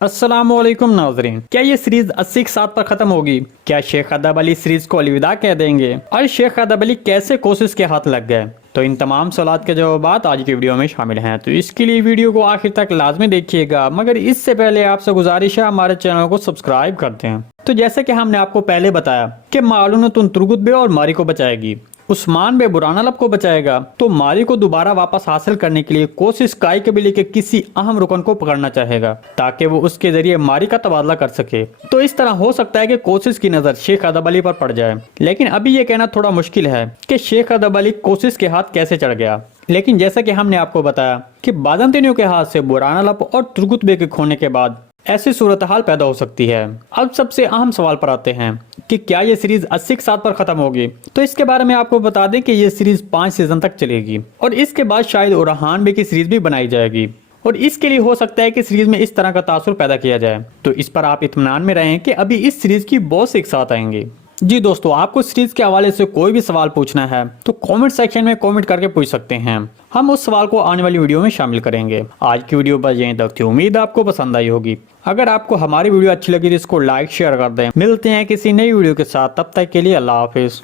अस्सलामुअलैकुम नाज़रीन, क्या ये सीरीज 80 के साथ पर खत्म होगी? क्या शेख अदब अली सीरीज को अलविदा कह देंगे? और शेख अदब अली कैसे कोशिश के हाथ लग गए? तो इन तमाम सवालों के जवाब आज की वीडियो में शामिल हैं, तो इसके लिए वीडियो को आखिर तक लाजमी देखिएगा। मगर इससे पहले आपसे गुजारिश है हमारे चैनल को सब्सक्राइब करते हैं। तो जैसे कि हमने आपको पहले बताया कि मालून तुर्गुत बे और मारी को बचाएगी, उस्मान बे बुराना लब को बचाएगा, तो मारी को दोबारा वापस हासिल करने के लिए कोशिश काई कबीले के किसी अहम रुकन को पकड़ना चाहेगा ताकि वो उसके जरिए मारी का तबादला कर सके। तो इस तरह हो सकता है कि कोशिश की नजर शेख अदब अली पर पड़ जाए, लेकिन अभी ये कहना थोड़ा मुश्किल है कि शेख अदब अली कोशिश के हाथ कैसे चढ़ गया। लेकिन जैसा कि हमने आपको बताया कि बाजंतीनियों के हाथ से बुराना लब और तुर्गुत बे के खोने के बाद ऐसी सूरत हाल पैदा हो सकती है। अब सबसे अहम सवाल पर आते हैं कि क्या ये सीरीज 80 के साथ पर खत्म होगी? तो इसके बारे में आपको बता दें कि ये सीरीज 5 सीजन तक चलेगी और इसके बाद शायद उरहान बे की सीरीज भी बनाई जाएगी और इसके लिए हो सकता है कि सीरीज में इस तरह का तासुर पैदा किया जाए। तो इस पर आप इत्मीनान में रहें कि अभी इस सीरीज की बहुत एक साथ आएंगे। जी दोस्तों, आपको सीरीज के हवाले से कोई भी सवाल पूछना है तो कमेंट सेक्शन में कमेंट करके पूछ सकते हैं, हम उस सवाल को आने वाली वीडियो में शामिल करेंगे। आज की वीडियो बस यहीं तक थी, उम्मीद आपको पसंद आई होगी। अगर आपको हमारी वीडियो अच्छी लगी तो इसको लाइक शेयर कर दें। मिलते हैं किसी नई वीडियो के साथ, तब तक के लिए अल्लाह हाफिज।